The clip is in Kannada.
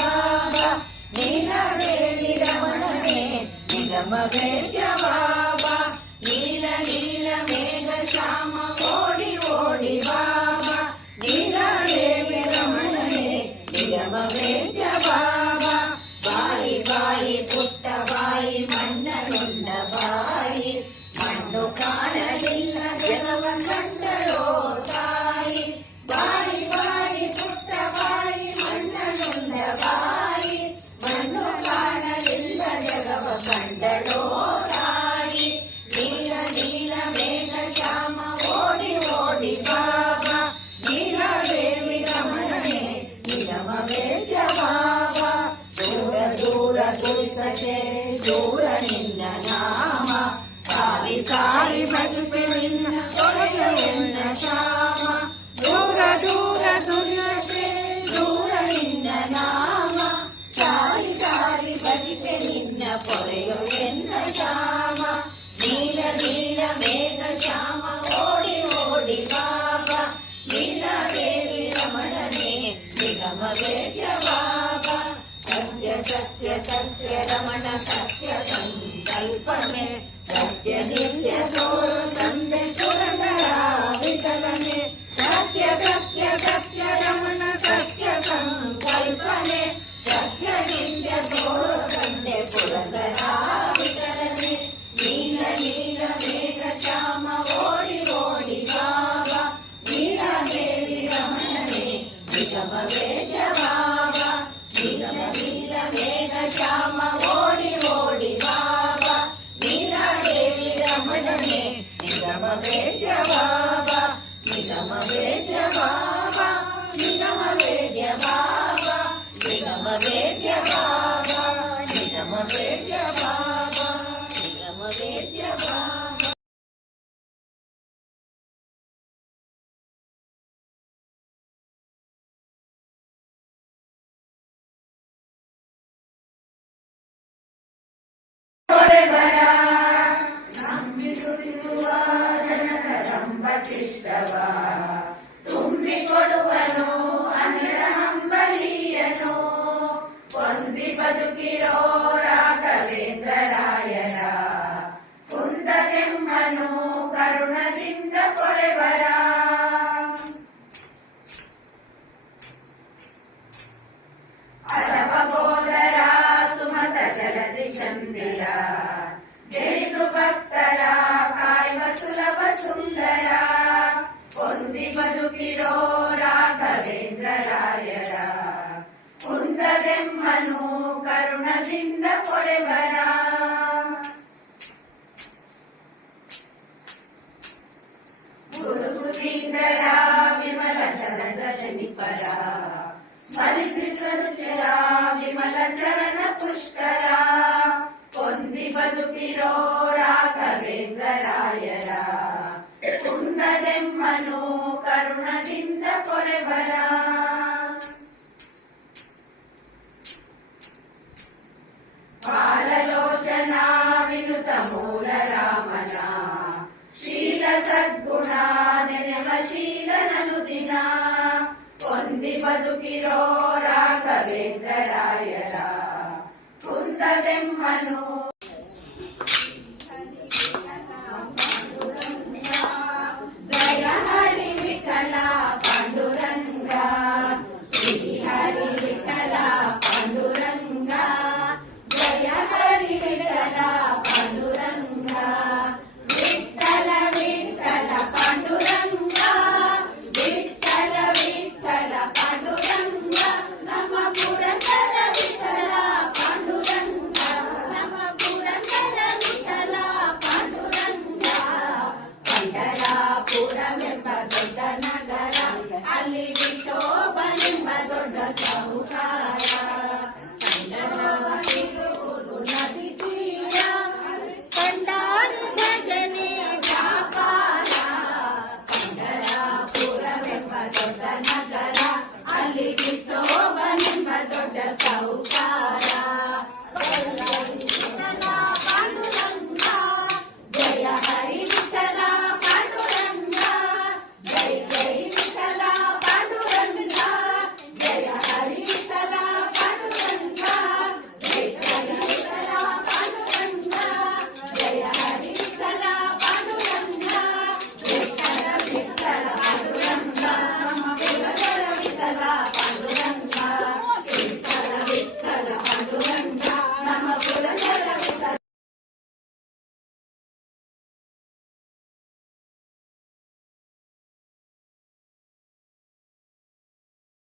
ಬಾಬಾ ನೀಲದೇವಿ ರಮಣನೆ ನಿಗಮ ವೇದ್ಯ ಬಾಬಾ ನೀಲ ನೀಲ ಮೇಘ ಶ್ಯಾಮ ಓಡಿ ಓಡಿ ಬಾಬಾ ನೀಲದೇವಿ ರಮಣನೆ ನಿಗಮ ವೇದ್ಯ ಬಾಬಾ ಬಾಯಿ ಬಾಯಿ ಪುಟ್ಟ ಬಾಯಿ ಮಣ್ಣನುಂಡ ಬಾಯಿ ಮಣ್ಣು ಕಾಣಲಿಲ್ಲ ಜಗವ ಕಂಡಳೋ ತಾಯಿ ಬಾಯಿ ಬಾಯಿ ಪುಟ್ಟ ಬಾಯಿ ಮಣ್ಣನುಂಡ ಬಾಯಿ ಮಣ್ಣು ಕಾಣಲಿಲ್ಲ ಜಗವ ಕಂಡಳೋ ತಾಯಿ ನೀಲ ನೀಲ ಮೇಘ ಶ್ಯಾಮ ಓಡಿ ಓಡಿ ಬಾಬಾ ನೀಲದೇವಿ ರಮಣನೆ ನಿಗಮ ವೇದ್ಯ ಬಾಬಾ ದೂರ ದೂರ ಕುಳಿತರೆ ದೂರ ನಿನ್ನ ನಾಮ ಸಾರಿ ಸಾರಿ ಬದುಕು ನಿನ್ನ ತೊರೆಯುವ ಶ್ಯಾಮ ದೂರ ದೂರ ಸುಳ್ಳತೆ ದೂರ ನಿನ್ನ ನಾಮ ಸಾರಿ ಸಾರಿ ಬದುಕೆ ನಿನ್ನ ಪೊರೆಯುವ ಶ್ಯಾಮ ನೀಲ ನೀಲ ಮೇಘ ಶ್ಯಾಮ ಓಡಿ ಓಡಿ ಬಾಬಾ ನೀಲದೇವಿ ರಮಣನೆ ನಿಗಮ ವೇದ್ಯ ಬಾಬಾ ಸತ್ಯ ಸತ್ಯ ಸತ್ಯ ರಮಣ ಸತ್ಯ ಸಂಕಲ್ಪನೆ ಸತ್ಯ ನಿತ್ಯ ತೋರು ತಂದೆ ಪುರಂದರ ವಿಠಲನೆ ಸತ್ಯ ಸತ್ಯ ಸತ್ಯ ರಮಣ ಸತ್ಯ ಸಂಕಲ್ಪನೆ ಸತ್ಯ ನಿತ್ಯ ತೋರು ತಂದೆ ಪುರಂದರ ವಿಠಲನೆ ನೀಲ ನೀಲ ಮೇಘ ಶ್ಯಾಮ ಓಡಿ ಓಡಿ ಬಾಬಾ ನೀಲದೇವಿ ರಮಣನೆ ನಿಗಮ ವೇದ್ಯ ಬಾಬಾ ನೀಲ ನೀಲ ಮೇಘ ಶ್ಯಾಮ ಓಡಿ ಓಡಿ ಬಾಬಾ ನೀಲದೇವಿ ರಮಣನೆ ನಿಗಮ ವೇದ್ಯ ಬಾಬಾ ನಿಗಮ ವೇದ್ಯ ಬಾಬಾ ನಿಗಮ ವೇದ್ಯ ಬಾಬಾ ನಿಗಮ ವೇದ್ಯ ಬಾಬಾ ನಿಗಮ ವೇದ್ಯ ಬಾಬಾ ನಿಗಮ ವೇದ್ಯ ಬಾಬಾ ನಂಬಿಸುವ ಜನಕ ಸಂಬಶಿಷ್ಟವ ತುಂಬಿ ಕೊಡುವನು ಅನಿಲ ಹಂಬಲೀಯನು ಹೊಂದಿ ಬದುಕಿರೋ ರಾಘವೇಂದ್ರ ರಾಯರ ಕುಂದದೆಮ್ಮನು ಕರುಣದಿಂದ ಕೊರೆವರ ಅರವ ಬೋಧರ ಸುಮತ ಜಲದಿ ಚಂದಿರ ಗೆಳಿದು ಭಕ್ತರ ಕಾಯ್ವ ಸುಲಭ ಸುಂದರ ಹೊಂದಿ ಬದುಕಿರೋ ರಾಘವೇಂದ್ರ ರಾಯರ ಕುಂದದೆಮ್ಮನು ಕರುಣದಿಂದ ಕೊರೆವರ ಗುರುಸುಧೀಂದ್ರ ವಿಮಲ ಚರಣ ಜನಿಪರ ಸ್ಮರಿಸಿ ಸರುಚರ ವಿಮಲ ಚರಣ ಪುಷ್ಕರ ಹೊಂದಿ ಬದುಕಿರೋ ರಾಘವೇಂದ್ರ ರಾಯರ ಕುಂದದೆಮ್ಮನು ಕರುಣದಿಂದ ಕೊರೆವರ ಬಾಲಲೋಚನ ವಿನುತ ಮೂಲ ರಾಮನ ಶೀಲ ಸದ್ಗುಣ ನೆನೆವ ಶೀಲನನು ದಿನ ಹೊಂದಿ ಬದುಕಿರೋ ರಾಘವೇಂದ್ರ ರಾಯರ ಕುಂದದೆಮ್ಮನು ಜಯ ಹರಿ ವಿಠಲ ಪಾಂಡುರಂಗ ಶ್ರೀ ಹರಿ ವಿಠಲ ಪಾಂಡುರಂಗ ಜಯ ಹರಿ ವಿಠಲ ಪಾಂಡುರಂಗ ವಿಠಲ ವಿಠಲ ಪಾಂಡುರಂಗ ವಿಠಲ ವಿಠಲ ಪಾಂಡುರಂಗ ನಮ್ಮ ಪುರಂದರ ವಿಠಲ ಪಾಂಡುರಂಗ ನಮ್ಮ ಪುರಂದರ ವಿಠಲ ಪಾಂಡುರಂಗ ಪಂಡರಾಪುರವೆಂಬ ದೊಡ್ಡ ನಗರ ಅಲ್ಲಿ ವಿಠೋಬನೆಂಬ ದೊಡ್ಡ ಸಾಹುಕಾರ ಇರುವುದು ನದಿ ತೀರ ಕಂಡಾರು ಭಜನೆ ವ್ಯಾಪಾರ ಪಂಡರಾಪುರವೆಂಬ ದೊಡ್ಡ ನಗರ ಅಲ್ಲಿ ವಿಠೋಬನೆಂಬ ದೊಡ್ಡ ಸಾಹುಕಾರ